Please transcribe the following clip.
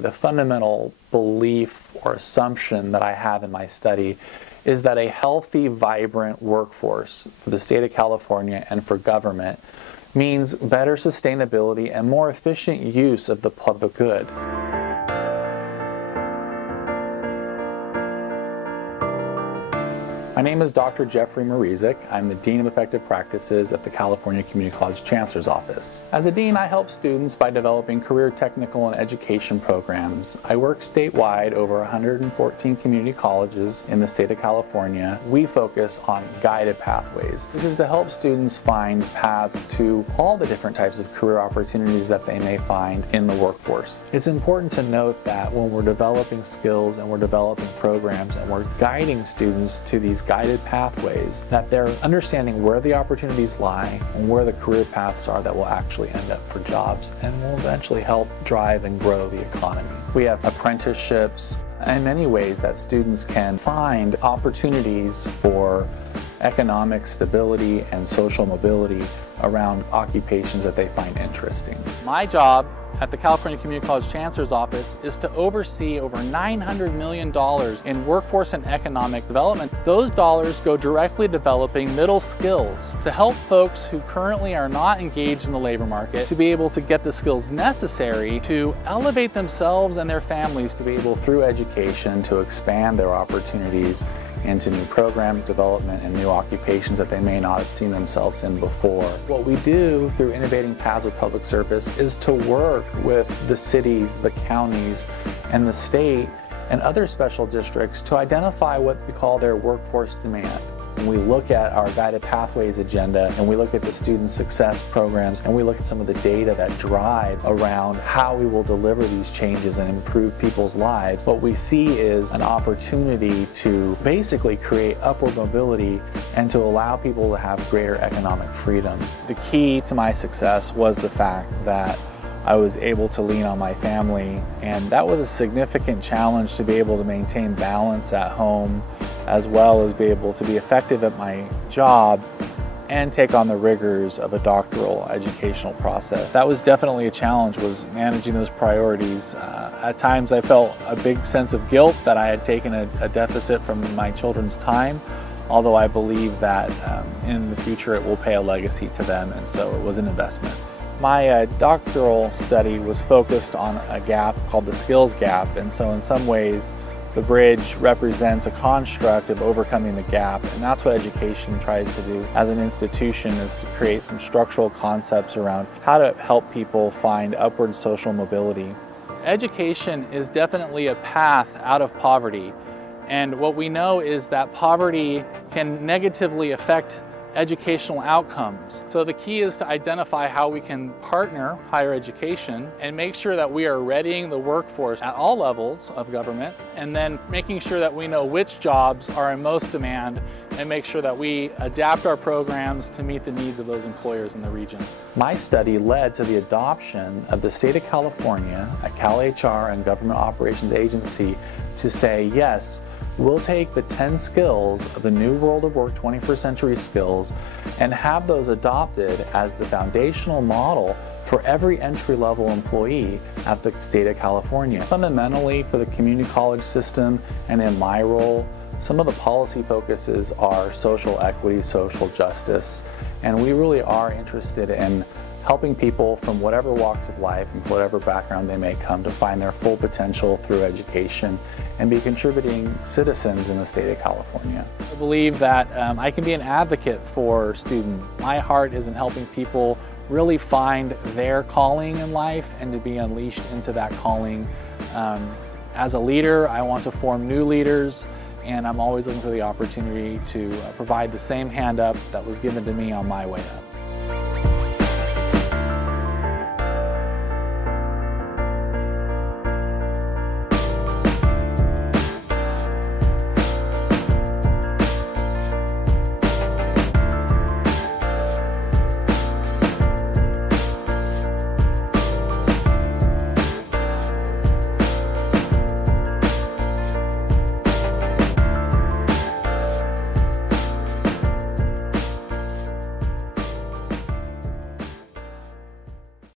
The fundamental belief or assumption that I have in my study is that a healthy, vibrant workforce for the state of California and for government means better sustainability and more efficient use of the public good. My name is Dr. Jeffrey Mrizek. I'm the Dean of Effective Practices at the California Community College Chancellor's Office. As a Dean, I help students by developing career technical and education programs. I work statewide over 114 community colleges in the state of California. We focus on guided pathways, which is to help students find paths to all the different types of career opportunities that they may find in the workforce. It's important to note that when we're developing skills and we're developing programs and we're guiding students to these guided pathways, that they're understanding where the opportunities lie and where the career paths are that will actually end up for jobs and will eventually help drive and grow the economy. We have apprenticeships and many ways that students can find opportunities for economic stability and social mobility around occupations that they find interesting. My job at the California Community College Chancellor's Office is to oversee over $900 million in workforce and economic development. Those dollars go directly developing middle skills to help folks who currently are not engaged in the labor market to be able to get the skills necessary to elevate themselves and their families to be able, through education, to expand their opportunities into new program development and new occupations that they may not have seen themselves in before. What we do through Innovating Paths of Public Service is to work with the cities, the counties, and the state and other special districts to identify what we call their workforce demand. And we look at our Guided Pathways agenda, and we look at the student success programs, and we look at some of the data that drives around how we will deliver these changes and improve people's lives. What we see is an opportunity to basically create upward mobility and to allow people to have greater economic freedom. The key to my success was the fact that I was able to lean on my family, and that was a significant challenge to be able to maintain balance at home as well as be able to be effective at my job and take on the rigors of a doctoral educational process. That was definitely a challenge, was managing those priorities. At times I felt a big sense of guilt that I had taken a deficit from my children's time, although I believe that in the future it will pay a legacy to them, and so it was an investment. My doctoral study was focused on a gap called the skills gap, and so in some ways the bridge represents a construct of overcoming the gap, and that's what education tries to do as an institution, is to create some structural concepts around how to help people find upward social mobility. Education is definitely a path out of poverty, and what we know is that poverty can negatively affect educational outcomes. So the key is to identify how we can partner higher education and make sure that we are readying the workforce at all levels of government, and then making sure that we know which jobs are in most demand and make sure that we adapt our programs to meet the needs of those employers in the region. My study led to the adoption of the state of California, a CalHR and Government Operations Agency, to say, yes, we'll take the 10 skills of the new world of work, 21st century skills, and have those adopted as the foundational model for every entry-level employee at the state of California. Fundamentally, for the community college system and in my role, some of the policy focuses are social equity, social justice, and we really are interested in helping people from whatever walks of life and whatever background they may come to find their full potential through education and be contributing citizens in the state of California. I believe that I can be an advocate for students. My heart is in helping people really find their calling in life and to be unleashed into that calling. As a leader, I want to form new leaders, and I'm always looking for the opportunity to provide the same hand up that was given to me on my way up.